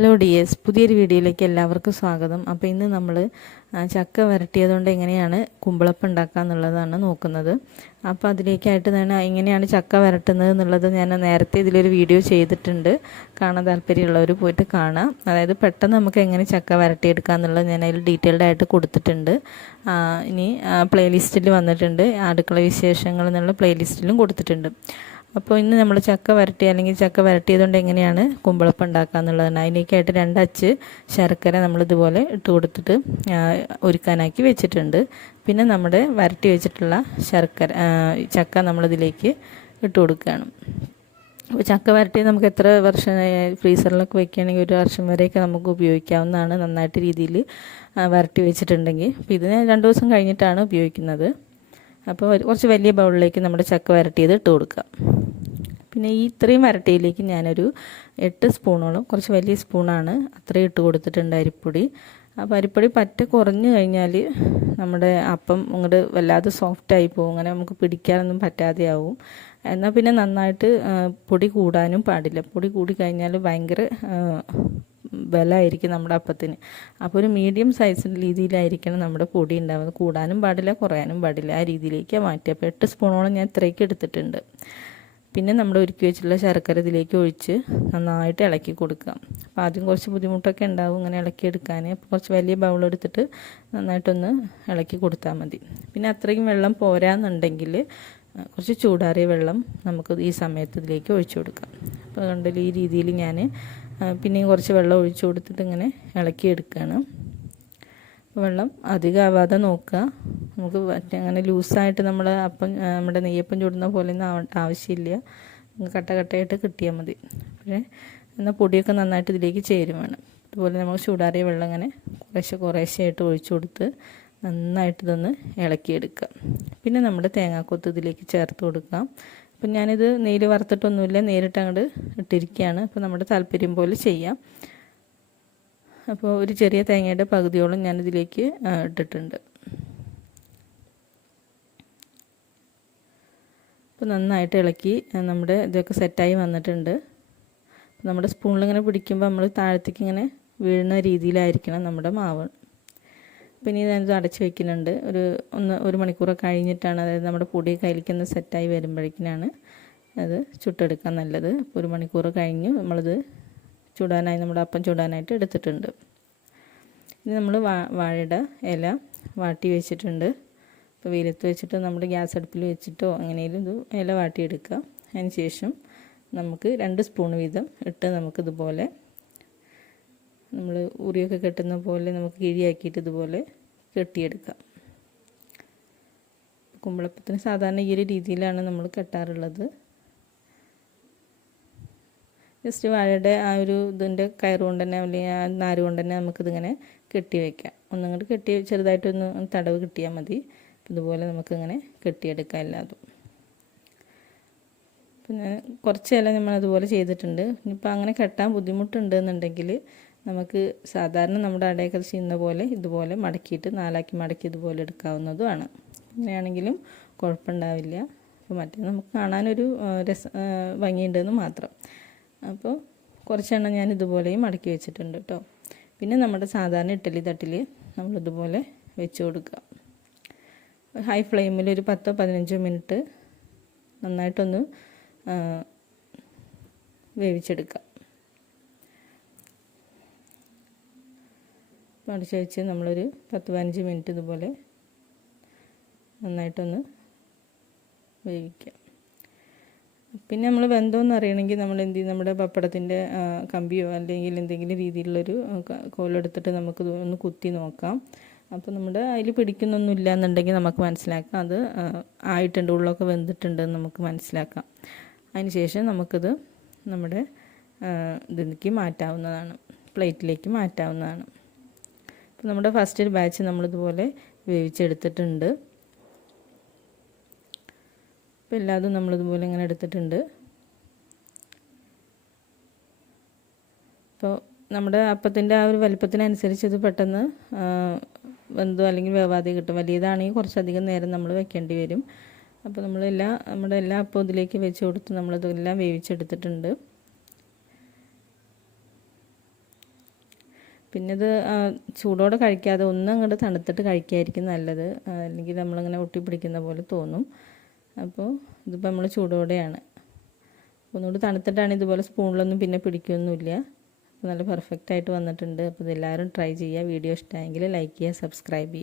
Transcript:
Hello dears, പുതിയൊരു വീഡിയോയിലേക്ക് എല്ലാവർക്കും സ്വാഗതം. അപ്പോൾ ഇന്ന് നമ്മൾ ചക്ക വരട്ടിയതുകൊണ്ട് എങ്ങനെയാണ് കുമ്പളപ്പം ഉണ്ടാക്കുക എന്നുള്ളതാണ് നോക്കുന്നത്. അപ്പോൾ അതിലേക്കായിട്ട് തന്നെ എങ്ങനെയാണ് ചക്ക വരട്ടുന്നത് എന്നുള്ളത് ഞാൻ നേരത്തെ ഇതിലൊരു വീഡിയോ ചെയ്തിട്ടുണ്ട്. കാണാൻ താല്പര്യമുള്ളവർ പോയിട്ട് കാണാം. അതായത് പെട്ടെന്ന് നമുക്ക് എങ്ങനെ ചക്ക വരട്ടിയെടുക്കുക എന്നുള്ളത് ഞാൻ അതിൽ ഡീറ്റെയിൽഡ് ആയിട്ട് കൊടുത്തിട്ടുണ്ട്. ഇനി പ്ലേലിസ്റ്റിൽ വന്നിട്ടുണ്ട്, അടുക്കള വിശേഷങ്ങൾ എന്നുള്ള പ്ലേലിസ്റ്റിലും കൊടുത്തിട്ടുണ്ട്. അപ്പോൾ ഇന്ന് നമ്മൾ ചക്ക വരട്ടി അല്ലെങ്കിൽ ചക്ക വരട്ടിയതുകൊണ്ട് എങ്ങനെയാണ് കുമ്പളപ്പം ഉണ്ടാക്കുക എന്നുള്ളതാണ്. അതിലേക്കായിട്ട് 2 അച്ച് ശർക്കര നമ്മളിതുപോലെ ഇട്ട് കൊടുത്തിട്ട് ഒരുക്കാനാക്കി വെച്ചിട്ടുണ്ട്. പിന്നെ നമ്മുടെ വരട്ടി വെച്ചിട്ടുള്ള ചക്ക നമ്മളിതിലേക്ക് ഇട്ട് കൊടുക്കുകയാണ്. അപ്പോൾ ചക്ക വരട്ടി നമുക്ക് എത്ര വർഷം ഫ്രീസറിലൊക്കെ വെക്കുകയാണെങ്കിൽ 1 വർഷം വരെയൊക്കെ നമുക്ക് ഉപയോഗിക്കാവുന്നതാണ്, നന്നായിട്ട് രീതിയിൽ വരട്ടി വെച്ചിട്ടുണ്ടെങ്കിൽ. അപ്പോൾ ഇത് 2 ദിവസം കഴിഞ്ഞിട്ടാണ് ഉപയോഗിക്കുന്നത്. അപ്പോൾ കുറച്ച് വലിയ ബൗളിലേക്ക് നമ്മുടെ ചക്ക വരട്ടിയത് ഇട്ട് കൊടുക്കുക. പിന്നെ ഈ ഇത്രയും വരട്ടിയിലേക്ക് ഞാനൊരു 8 സ്പൂണോളം, കുറച്ച് വലിയ സ്പൂണാണ്, അത്രയും ഇട്ട് കൊടുത്തിട്ടുണ്ട് അരിപ്പൊടി. അപ്പോൾ അരിപ്പൊടി പറ്റ കുറഞ്ഞു കഴിഞ്ഞാൽ നമ്മുടെ അപ്പം ഇങ്ങോട്ട് വല്ലാതെ സോഫ്റ്റായി പോകും, അങ്ങനെ നമുക്ക് പിടിക്കാനൊന്നും പറ്റാതെയാവും. എന്നാൽ പിന്നെ നന്നായിട്ട് പൊടി കൂടാനും പാടില്ല. പൊടി കൂടി കഴിഞ്ഞാൽ ഭയങ്കര ബലമായിരിക്കും നമ്മുടെ അപ്പത്തിന്. അപ്പോൾ ഒരു മീഡിയം സൈസിൻ്റെ രീതിയിലായിരിക്കണം നമ്മുടെ പൊടി ഉണ്ടാവുന്നത്. കൂടാനും പാടില്ല, കുറയാനും പാടില്ല, ആ രീതിയിലേക്ക് മാറ്റി. അപ്പോൾ 8 സ്പൂണോളം ഞാൻ ഇത്രയ്ക്ക് എടുത്തിട്ടുണ്ട്. പിന്നെ നമ്മൾ ഒരുക്കി വെച്ചിട്ടുള്ള ശർക്കര ഇതിലേക്ക് ഒഴിച്ച് നന്നായിട്ട് ഇളക്കി കൊടുക്കുക. അപ്പോൾ ആദ്യം കുറച്ച് ബുദ്ധിമുട്ടൊക്കെ ഉണ്ടാവും ഇങ്ങനെ ഇളക്കിയെടുക്കാൻ. അപ്പോൾ കുറച്ച് വലിയ ബൗളെടുത്തിട്ട് നന്നായിട്ടൊന്ന് ഇളക്കി കൊടുത്താൽ മതി. പിന്നെ അത്രയും വെള്ളം പോരാന്നുണ്ടെങ്കിൽ കുറച്ച് ചൂടാറിയ വെള്ളം നമുക്ക് ഈ സമയത്ത് ഇതിലേക്ക് ഒഴിച്ചു കൊടുക്കാം. അപ്പോൾ കണ്ടില്ല, ഈ രീതിയിൽ ഞാൻ പിന്നെയും കുറച്ച് വെള്ളം ഒഴിച്ചു കൊടുത്തിട്ട് ഇങ്ങനെ ഇളക്കിയെടുക്കുകയാണ്. വെള്ളം അധികം ആവാതെ നോക്കുക. നമുക്ക് അങ്ങനെ ലൂസായിട്ട് നമ്മുടെ നെയ്യപ്പം ചൂടുന്ന പോലെയൊന്നും ആവശ്യമില്ല. കട്ട കട്ടയായിട്ട് കിട്ടിയാൽ മതി. പക്ഷേ എന്നാൽ പൊടിയൊക്കെ നന്നായിട്ട് ഇതിലേക്ക് ചേരുവാണ്. അതുപോലെ നമുക്ക് ചൂടാറിയ വെള്ളം ഇങ്ങനെ കുറേശ്ശെയായിട്ട് ഒഴിച്ചു കൊടുത്ത് നന്നായിട്ട് ഇതൊന്ന് ഇളക്കിയെടുക്കുക. പിന്നെ നമ്മുടെ തേങ്ങാക്കൊത്ത് ഇതിലേക്ക് ചേർത്ത് കൊടുക്കാം. അപ്പം ഞാനിത് നെയ്യിൽ വറുത്തിട്ടൊന്നുമില്ല, നേരിട്ട് അങ്ങോട്ട് ഇട്ടിരിക്കുകയാണ്. അപ്പോൾ നമ്മുടെ താല്പര്യം പോലെ ചെയ്യാം. അപ്പോൾ ഒരു ചെറിയ തേങ്ങയുടെ പകുതിയോളം ഞാനിതിലേക്ക് ഇട്ടിട്ടുണ്ട്. അപ്പോൾ നന്നായിട്ട് ഇളക്കി നമ്മുടെ ഇതൊക്കെ സെറ്റായി വന്നിട്ടുണ്ട്. നമ്മുടെ സ്പൂണിലിങ്ങനെ പിടിക്കുമ്പോൾ നമ്മൾ താഴത്തേക്ക് ഇങ്ങനെ വീഴുന്ന രീതിയിലായിരിക്കണം നമ്മുടെ മാവ്. പിന്നെ ഞാനിത് അടച്ച് വയ്ക്കുന്നുണ്ട്. ഒരു മണിക്കൂറൊക്കെ കഴിഞ്ഞിട്ടാണ്, അതായത് നമ്മുടെ പൊടി കയ്യിലേക്കൊന്ന് സെറ്റായി വരുമ്പോഴേക്കിനാണ് അത് ചുട്ടെടുക്കാൻ നല്ലത്. അപ്പോൾ 1 മണിക്കൂർ കഴിഞ്ഞ് നമ്മളിത് നമ്മുടെ അപ്പം ചൂടാനായിട്ട് എടുത്തിട്ടുണ്ട്. ഇനി നമ്മൾ വാഴയുടെ ഇല വാട്ടി വെച്ചിട്ടുണ്ട്. അപ്പോൾ വെയിലത്ത് വെച്ചിട്ട് നമ്മുടെ ഗ്യാസ് അടുപ്പിൽ വെച്ചിട്ടോ എങ്ങനെയും ഇത് ഇല വാട്ടിയെടുക്കുക. അതിന് ശേഷം നമുക്ക് 2 സ്പൂൺ വീതം ഇട്ട് നമുക്കിതുപോലെ നമ്മൾ ഉറിയൊക്കെ കെട്ടുന്ന പോലെ നമുക്ക് കിഴിയാക്കിയിട്ട് ഇതുപോലെ കെട്ടിയെടുക്കാം. കുമ്പളപ്പത്തിന് സാധാരണ ഈ ഒരു രീതിയിലാണ് നമ്മൾ കെട്ടാറുള്ളത്. ജസ്റ്റ് വാഴയുടെ ആ ഒരു ഇതിൻ്റെ കയറ് കൊണ്ട് തന്നെ അല്ലെങ്കിൽ ആ നാര് കൊണ്ട് തന്നെ നമുക്കിതിങ്ങനെ കെട്ടി വയ്ക്കാം. ഒന്നിങ്ങോട്ട് ചെറുതായിട്ടൊന്ന് തടവ് കിട്ടിയാൽ മതി. ഇതുപോലെ നമുക്കിങ്ങനെ കെട്ടിയെടുക്കാം എല്ലാതും. പിന്നെ കുറച്ച് ഇല നമ്മളതുപോലെ ചെയ്തിട്ടുണ്ട്. ഇനിയിപ്പോൾ അങ്ങനെ കെട്ടാൻ ബുദ്ധിമുട്ടുണ്ട് എന്നുണ്ടെങ്കിൽ നമുക്ക് സാധാരണ നമ്മുടെ അടയൊക്കെ ചെയ്യുന്ന പോലെ ഇതുപോലെ മടക്കിയിട്ട് 4ആക്കി മടക്കി ഇതുപോലെ എടുക്കാവുന്നതുമാണ്. അങ്ങനെയാണെങ്കിലും കുഴപ്പമുണ്ടാവില്ല. അപ്പോൾ മറ്റേ നമുക്ക് കാണാനൊരു ഭംഗിയുണ്ടെന്ന് മാത്രം. അപ്പോൾ കുറച്ചെണ്ണം ഞാൻ ഇതുപോലെയും മടക്കി വെച്ചിട്ടുണ്ട് കേട്ടോ. പിന്നെ നമ്മുടെ സാധാരണ ഇഡ്ഡലി തട്ടിൽ നമ്മളിതുപോലെ വെച്ച് കൊടുക്കുക. ഹൈ ഫ്ലെയിമിൽ ഒരു 10-15 മിനിറ്റ് നന്നായിട്ടൊന്ന് വേവിച്ചെടുക്കുക. അടച്ച് വെച്ച് നമ്മളൊരു 10-15 മിനിറ്റ് ഇതുപോലെ നന്നായിട്ടൊന്ന് വേവിക്കാം. പിന്നെ നമ്മൾ വെന്തോന്ന് അറിയണമെങ്കിൽ നമ്മൾ എന്ത് ചെയ്യും, നമ്മുടെ പപ്പടത്തിൻ്റെ കമ്പിയോ അല്ലെങ്കിൽ എന്തെങ്കിലും രീതിയിലുള്ളൊരു കോലെടുത്തിട്ട് നമുക്ക് ഒന്ന് കുത്തി നോക്കാം. അപ്പോൾ നമ്മുടെ അതിൽ പിടിക്കുന്നൊന്നുമില്ല എന്നുണ്ടെങ്കിൽ നമുക്ക് മനസ്സിലാക്കാം അത് ആയിട്ടുണ്ട്, ഉള്ളൊക്കെ വെന്തിട്ടുണ്ടെന്ന് നമുക്ക് മനസ്സിലാക്കാം. അതിന് ശേഷം നമുക്കിത് നമ്മുടെ ഇതിലേക്ക് മാറ്റാവുന്നതാണ്, പ്ലേറ്റിലേക്ക് മാറ്റാവുന്നതാണ്. അപ്പോൾ നമ്മുടെ ഫസ്റ്റ് ബാച്ച് നമ്മളിതുപോലെ വേവിച്ചെടുത്തിട്ടുണ്ട്. അപ്പോൾ എല്ലാതും നമ്മളിതുപോലെ ഇങ്ങനെ എടുത്തിട്ടുണ്ട്. അപ്പോൾ നമ്മുടെ അപ്പത്തിൻ്റെ ആ ഒരു വലിപ്പത്തിനനുസരിച്ച് ഇത് പെട്ടെന്ന് വെന്തോ അല്ലെങ്കിൽ വേവാതെ കിട്ടും. വലിയതാണെങ്കിൽ കുറച്ചധികം നേരം നമ്മൾ വെക്കേണ്ടി വരും. അപ്പോൾ നമ്മുടെ എല്ലാ അപ്പം ഇതിലേക്ക് വെച്ച് കൊടുത്ത് നമ്മളിതെല്ലാം വേവിച്ചെടുത്തിട്ടുണ്ട്. പിന്നെ ഇത് ചൂടോടെ കഴിക്കാതെ ഒന്നും അങ്ങോട്ട് തണുത്തിട്ട് കഴിക്കായിരിക്കും നല്ലത്, അല്ലെങ്കിൽ നമ്മളിങ്ങനെ ഒട്ടിപ്പിടിക്കുന്ന പോലെ തോന്നും. അപ്പോൾ ഇതിപ്പോൾ നമ്മൾ ചൂടോടെയാണ്. ഒന്നുകൂടി തണുത്തിട്ടാണ് ഇതുപോലെ സ്പൂണിലൊന്നും പിന്നെ പിടിക്കുകയൊന്നുമില്ല. അപ്പോൾ നല്ല പെർഫെക്റ്റ് ആയിട്ട് വന്നിട്ടുണ്ട്. അപ്പോൾ ഇതെല്ലാവരും ട്രൈ ചെയ്യുക. വീഡിയോ ഇഷ്ടമായെങ്കിൽ ലൈക്ക് ചെയ്യുക, സബ്സ്ക്രൈബ് ചെയ്യുക.